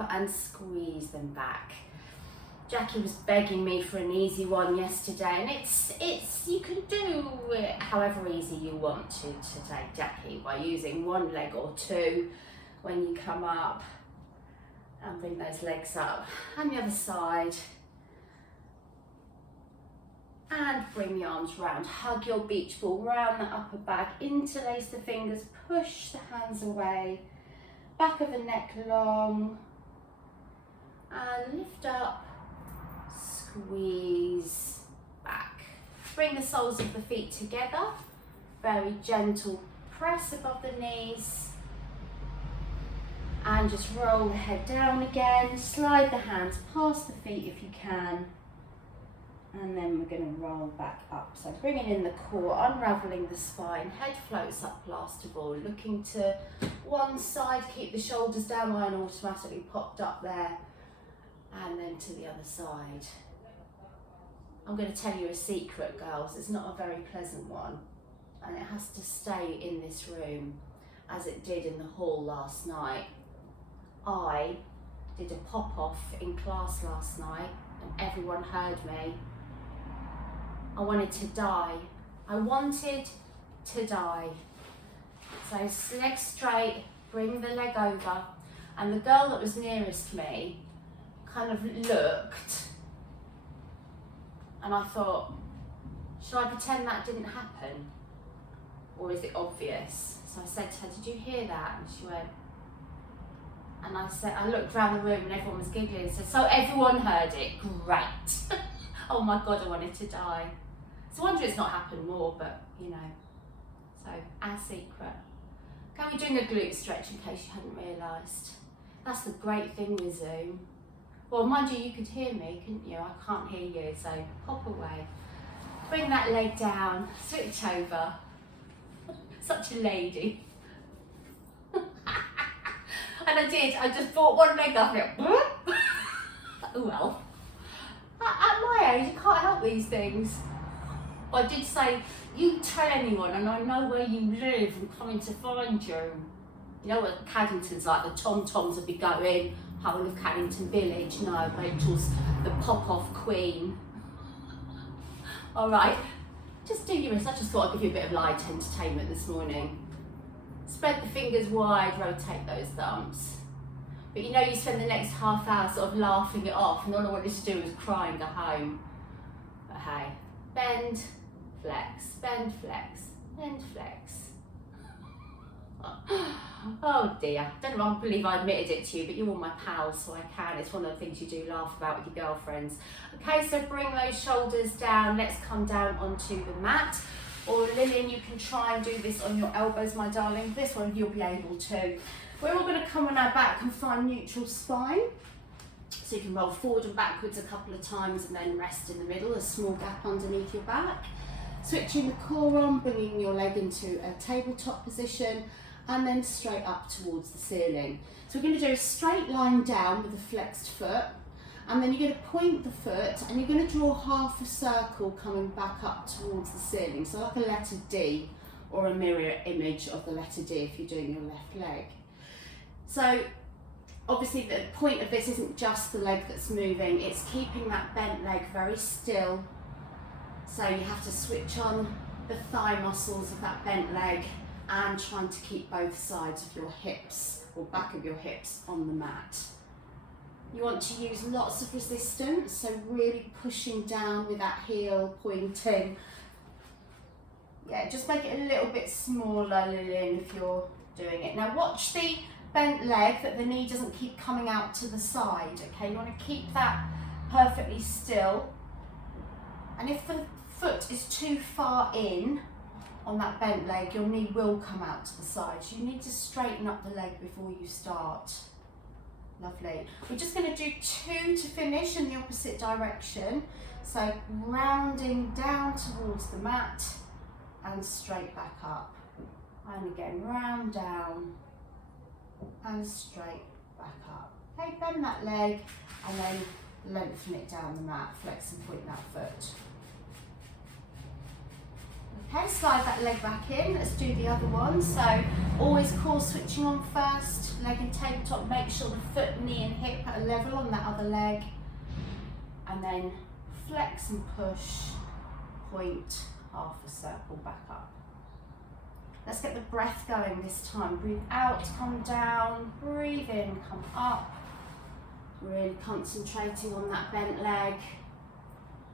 and squeeze them back. Jackie was begging me for an easy one yesterday, and it's you can do it however easy you want to today, Jackie, by using one leg or two when you come up, and bring those legs up. And the other side. And bring the arms round, hug your beach ball round the upper back, interlace the fingers, push the hands away, back of the neck long, and lift up, squeeze back. Bring the soles of the feet together, very gentle press above the knees, and just roll the head down again, slide the hands past the feet if you can. And then we're going to roll back up. So bringing in the core, unravelling the spine, head floats up last of all, looking to one side, keep the shoulders down, mine automatically popped up there, and then to the other side. I'm going to tell you a secret, girls, it's not a very pleasant one, and it has to stay in this room as it did in the hall last night. I did a pop-off in class last night and everyone heard me. I wanted to die. I wanted to die. So leg straight, bring the leg over, and the girl that was nearest me kind of looked, and I thought, should I pretend that didn't happen? Or is it obvious? So I said to her, did you hear that? And she went, and I said, I looked around the room and everyone was giggling and said, so everyone heard it, great. Oh my God, I wanted to die. It's a wonder it's not happened more, but you know. So, our secret. Okay, we're doing a glute stretch in case you hadn't realised. That's the great thing with Zoom. Well, mind you, you could hear me, couldn't you? I can't hear you, so pop away. Bring that leg down, switch over. Such a lady. And I did, I just brought one leg up and oh well. At my age, you can't help these things. I did say, you tell anyone and I know where you live and coming to find you. You know what Caddington's like, the tom-toms will be going, whole of Caddington Village. No, Rachel's the pop-off queen. All right, just do your best. I just thought I'd give you a bit of light entertainment this morning. Spread the fingers wide, rotate those thumbs. But you know, you spend the next half hour sort of laughing it off, and all I wanted to do was cry and go home. But hey, bend, flex, bend, flex, bend, flex. Oh dear, don't know, I believe I admitted it to you, but you're all my pals, so I can. It's one of the things you do laugh about with your girlfriends. Okay, so bring those shoulders down. Let's come down onto the mat. Or Lillian, you can try and do this on your elbows, my darling. This one you'll be able to. We're all going to come on our back and find neutral spine. So you can roll forward and backwards a couple of times and then rest in the middle, a small gap underneath your back. Switching the core on, bringing your leg into a tabletop position, and then straight up towards the ceiling. So we're going to do a straight line down with a flexed foot, and then you're going to point the foot and you're going to draw half a circle coming back up towards the ceiling. So like a letter D, or a mirror image of the letter D if you're doing your left leg. So obviously the point of this isn't just the leg that's moving, it's keeping that bent leg very still. So you have to switch on the thigh muscles of that bent leg and trying to keep both sides of your hips or back of your hips on the mat. You want to use lots of resistance, so really pushing down with that heel pointing. Yeah, just make it a little bit smaller, Lillian, if you're doing it. Now watch the bent leg, that the knee doesn't keep coming out to the side, okay? You want to keep that perfectly still. And if the foot is too far in on that bent leg, your knee will come out to the side. So you need to straighten up the leg before you start. Lovely. We're just going to do 2 to finish in the opposite direction. So rounding down towards the mat and straight back up. And again, round down and straight back up. Okay, bend that leg and then lengthen it down the mat, flex and point that foot. Okay, slide that leg back in. Let's do the other one. So always core switching on first, leg in tabletop. Make sure the foot, knee and hip are level on that other leg. And then flex and push, point, half a circle back up. Let's get the breath going this time. Breathe out, come down, breathe in, come up. Really concentrating on that bent leg.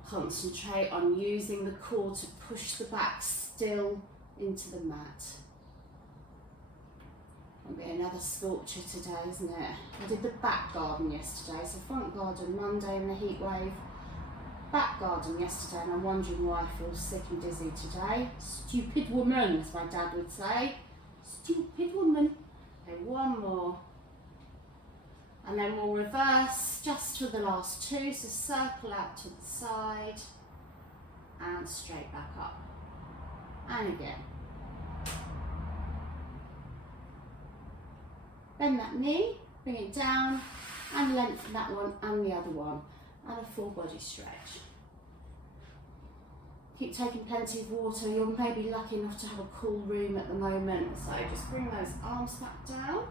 Concentrate on using the core to push the back still into the mat. It'll be another scorcher today, isn't it? I did the back garden yesterday, so front garden Monday in the heat wave. Back garden yesterday, and I'm wondering why I feel sick and dizzy today. Stupid woman, as my dad would say. Stupid woman. Okay, one more. And then we'll reverse just for the last two. So circle out to the side and straight back up. And again. Bend that knee, bring it down, and lengthen that one and the other one. And a full body stretch. Keep taking plenty of water. You're maybe lucky enough to have a cool room at the moment. So just bring those arms back down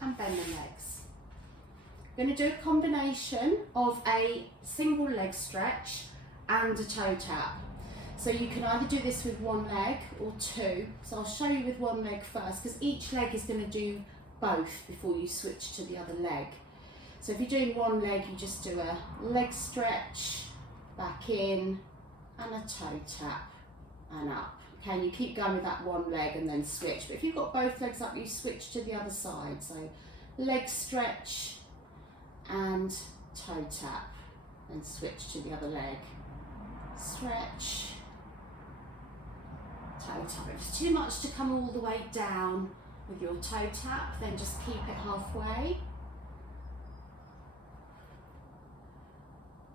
and bend the legs. We're going to do a combination of a single leg stretch and a toe tap. So you can either do this with one leg or two. So I'll show you with one leg first, because each leg is going to do both before you switch to the other leg. So if you're doing one leg, you just do a leg stretch, back in, and a toe tap, and up. Okay, and you keep going with that one leg and then switch. But if you've got both legs up, you switch to the other side. So leg stretch and toe tap, then switch to the other leg. Stretch, toe tap. If it's too much to come all the way down with your toe tap, then just keep it halfway.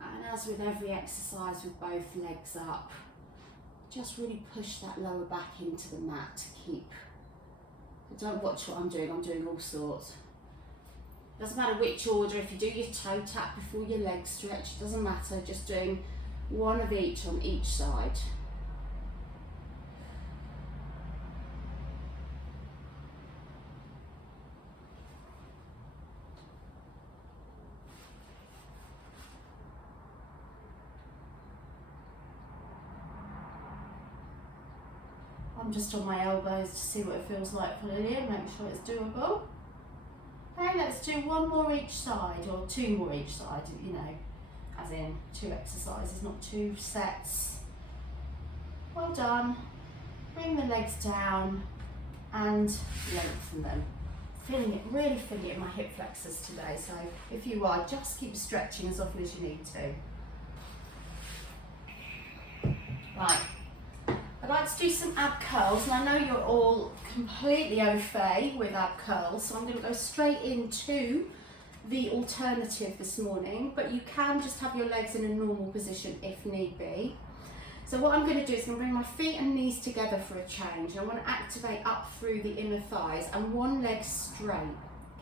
And as with every exercise with both legs up, just really push that lower back into the mat to keep. Don't watch what I'm doing all sorts. Doesn't matter which order, if you do your toe tap before your leg stretch, doesn't matter, just doing one of each on each side. I'm just on my elbows to see what it feels like for Lillian, make sure it's doable. Okay, let's do one more each side, or two more each side, you know, as in two exercises, not two sets. Well done. Bring the legs down and lengthen them. Feeling it, really feeling it in my hip flexors today, so if you are, just keep stretching as often as you need to. Right. I'd like to do some ab curls, and I know you're all completely au fait with ab curls, so I'm going to go straight into the alternative this morning, but you can just have your legs in a normal position if need be. So what I'm going to do is I'm going to bring my feet and knees together for a change. I want to activate up through the inner thighs and one leg straight.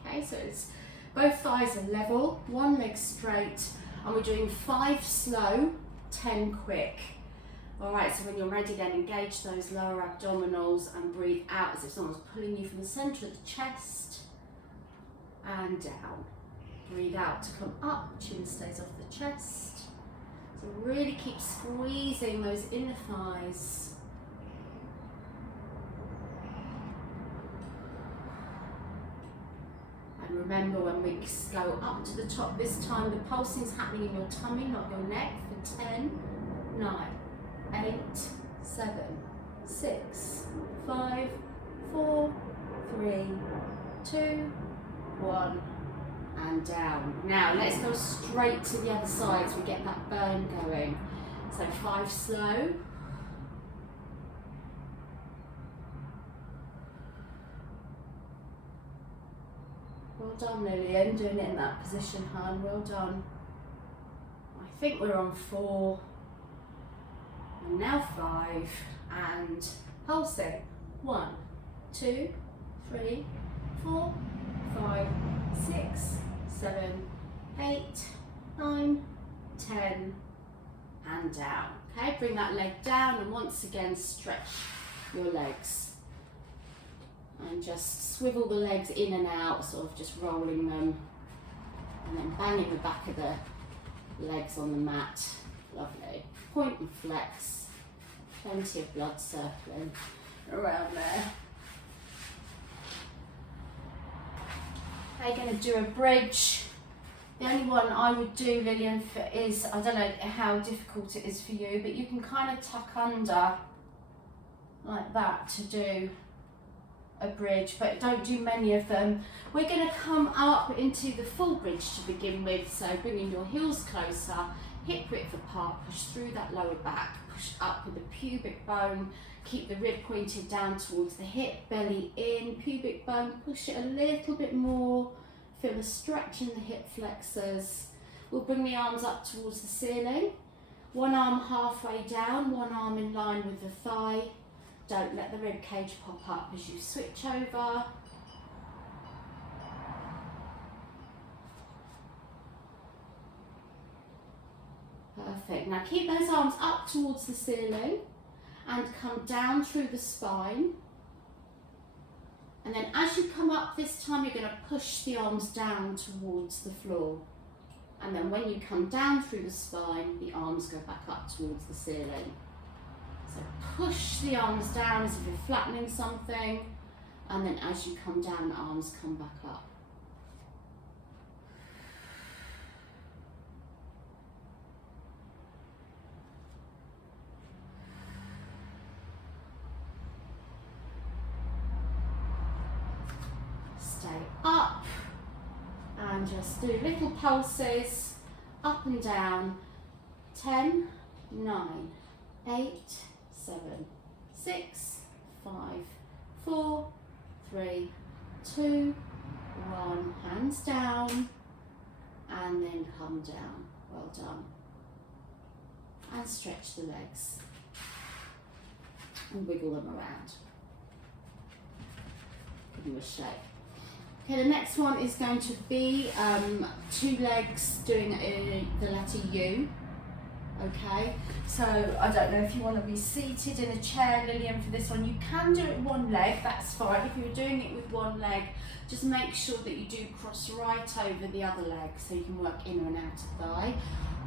Okay, so it's both thighs are level, one leg straight, and we're doing 5 slow, 10 quick. Alright, so when you're ready then engage those lower abdominals and breathe out as if someone's pulling you from the centre of the chest and down. Breathe out to come up, chin stays off the chest. So really keep squeezing those inner thighs. And remember, when we go up to the top this time, the pulsing's happening in your tummy, not your neck, for 10, 9, 8, 7, 6, 5, 4, 3, 2, 1, and down. Now let's go straight to the other side so we get that burn going. So 5 slow. Well done, Lillian, doing it in that position, hon, well done. I think we're on 4. And now 5, and pulsing. 1, 2, 3, 4, 5, 6, 7, 8, 9, 10, and down. Okay, bring that leg down and once again stretch your legs. And just swivel the legs in and out, sort of just rolling them. And then banging the back of the legs on the mat. Lovely. Point and flex. Plenty of blood circling around there. Okay, going to do a bridge. The only one I would do, Lillian, is, I don't know how difficult it is for you, but you can kind of tuck under like that to do a bridge, but don't do many of them. We're going to come up into the full bridge to begin with, so bringing your heels closer, hip width apart, push through that lower back, push up with the pubic bone, keep the rib pointed down towards the hip, belly in, pubic bone, push it a little bit more, feel a stretch in the hip flexors. We'll bring the arms up towards the ceiling, one arm halfway down, one arm in line with the thigh. Don't let the rib cage pop up as you switch over. Perfect. Now keep those arms up towards the ceiling and come down through the spine. And then as you come up this time, you're going to push the arms down towards the floor. And then when you come down through the spine, the arms go back up towards the ceiling. So push the arms down as if you're flattening something, and then as you come down, the arms come back up. Stay up, and just do little pulses, up and down. 10, 9, 8, 7, 6, 5, 4, 3, 2, 1. Hands down and then come down. Well done. And stretch the legs and wiggle them around. Give them a shake. Okay, the next one is going to be 2 legs doing the letter U. Okay, so I don't know if you want to be seated in a chair, Lillian, for this one. You can do it one leg, that's fine. If you're doing it with one leg, just make sure that you do cross right over the other leg so you can work inner and outer thigh.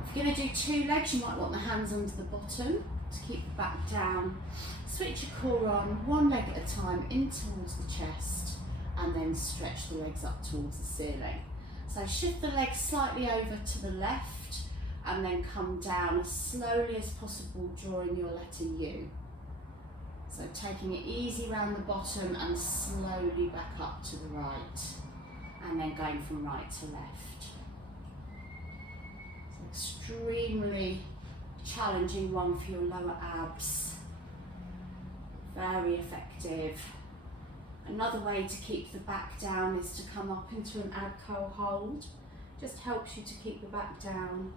If you're going to do 2 legs, you might want the hands under the bottom to keep the back down. Switch your core on, one leg at a time in towards the chest, and then stretch the legs up towards the ceiling. So shift the legs slightly over to the left, and then come down as slowly as possible, drawing your letter U. So taking it easy around the bottom and slowly back up to the right, and then going from right to left. It's an extremely challenging one for your lower abs. Very effective. Another way to keep the back down is to come up into an ab curl hold. Just helps you to keep the back down.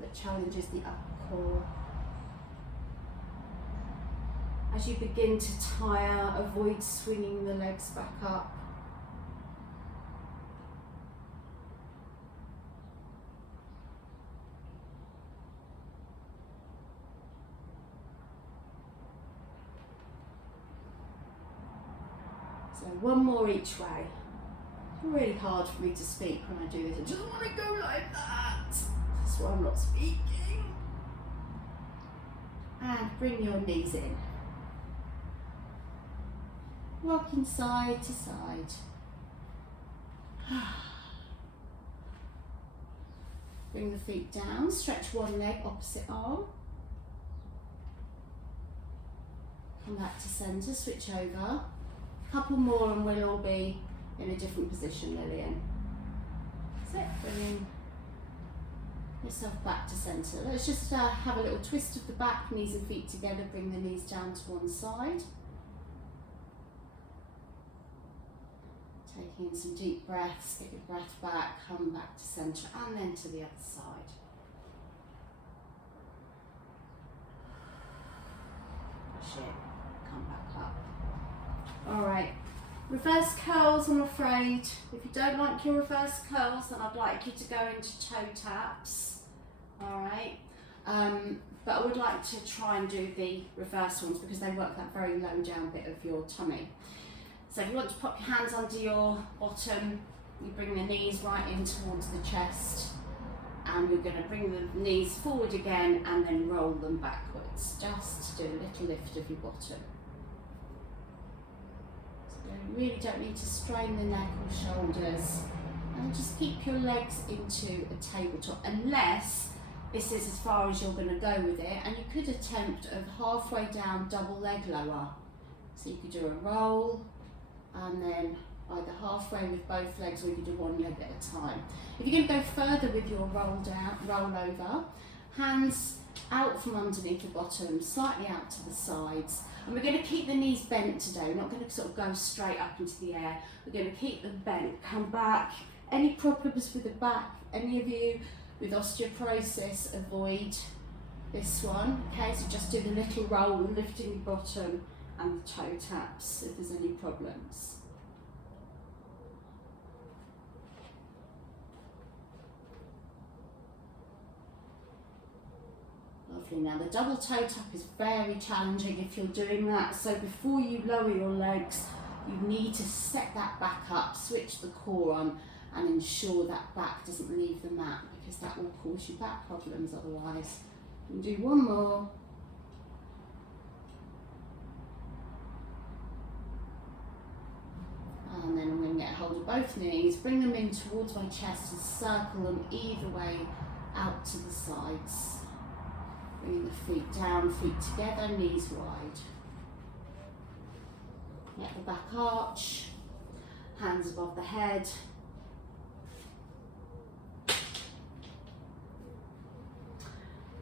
That challenges the upper core. As you begin to tire, avoid swinging the legs back up. So one more each way. It's really hard for me to speak when I do this. I just want to go like that. That's why I'm not speaking. And bring your knees in. Rocking side to side. Bring the feet down, stretch one leg, opposite arm. Come back to centre, switch over. Couple more and we'll all be in a different position, Lillian. That's it, bringing yourself back to centre. Let's just have a little twist of the back, knees and feet together, bring the knees down to one side. Taking in some deep breaths, get your breath back, come back to centre and then to the other side. Push it, come back up. Alright, reverse curls, I'm afraid. If you don't like your reverse curls, then I'd like you to go into toe taps. all right? But I would like to try and do the reverse ones because they work that very low down bit of your tummy. So if you want to pop your hands under your bottom, you bring the knees right in towards the chest, and we're going to bring the knees forward again and then roll them backwards, just to do a little lift of your bottom. So you really don't need to strain the neck or shoulders, and just keep your legs into a tabletop, unless this is as far as you're going to go with it, and you could attempt a halfway down double leg lower. So you could do a roll and then either halfway with both legs, or you could do one leg at a time. If you're going to go further with your roll over, hands out from underneath the bottom, slightly out to the sides. And we're going to keep the knees bent today. We're not going to sort of go straight up into the air. We're going to keep them bent, come back. Any problems with the back, any of you with osteoporosis, avoid this one. Okay, so just do the little roll, lifting your bottom and the toe taps if there's any problems. Lovely. Now the double toe tap is very challenging if you're doing that, so before you lower your legs, you need to set that back up, switch the core on, and ensure that back doesn't leave the mat, because that will cause you back problems otherwise. And do one more. And then I'm going to get a hold of both knees, bring them in towards my chest and circle them either way out to the sides. Bringing the feet down, feet together, knees wide. Get the back arch, hands above the head.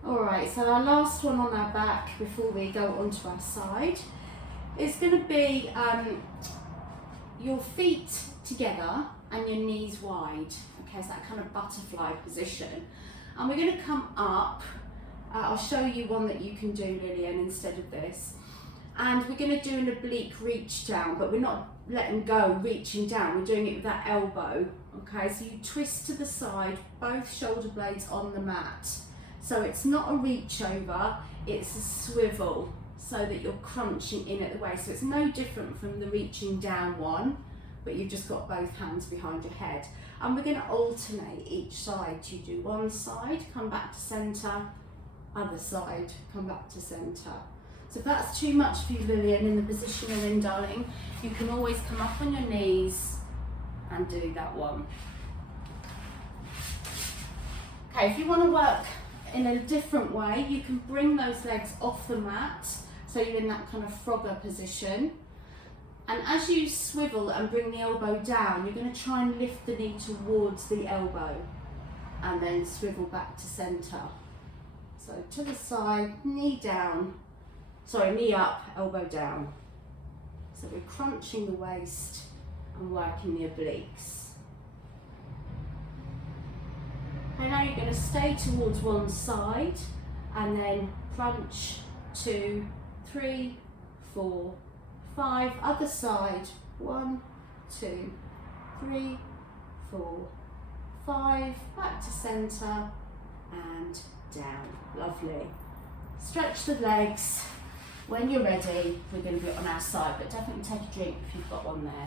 Alright, so our last one on our back before we go onto our side is going to be your feet together and your knees wide. Okay, so that kind of butterfly position. And we're going to come up. I'll show you one that you can do, Lillian, instead of this. And we're going to do an oblique reach down, but we're not letting go, reaching down. We're doing it with that elbow. Okay, so you twist to the side, both shoulder blades on the mat. So it's not a reach over, it's a swivel, so that you're crunching in at the waist. So it's no different from the reaching down one, but you've just got both hands behind your head. And we're going to alternate each side. You do one side, come back to centre, other side, come back to centre. So if that's too much for you, Lillian, in the position you're in, darling, you can always come up on your knees and do that one. Okay, if you want to work in a different way, you can bring those legs off the mat, so you're in that kind of frogger position. And as you swivel and bring the elbow down, you're going to try and lift the knee towards the elbow and then swivel back to centre. So to the side, knee down, sorry, knee up, elbow down. So we're crunching the waist and working the obliques. And now you're going to stay towards one side and then crunch 2, 3, 4, 5, other side, 1, 2, 3, 4, 5, back to centre and down. Lovely. Stretch the legs. When you're ready, we're going to be on our side, but definitely take a drink if you've got one there.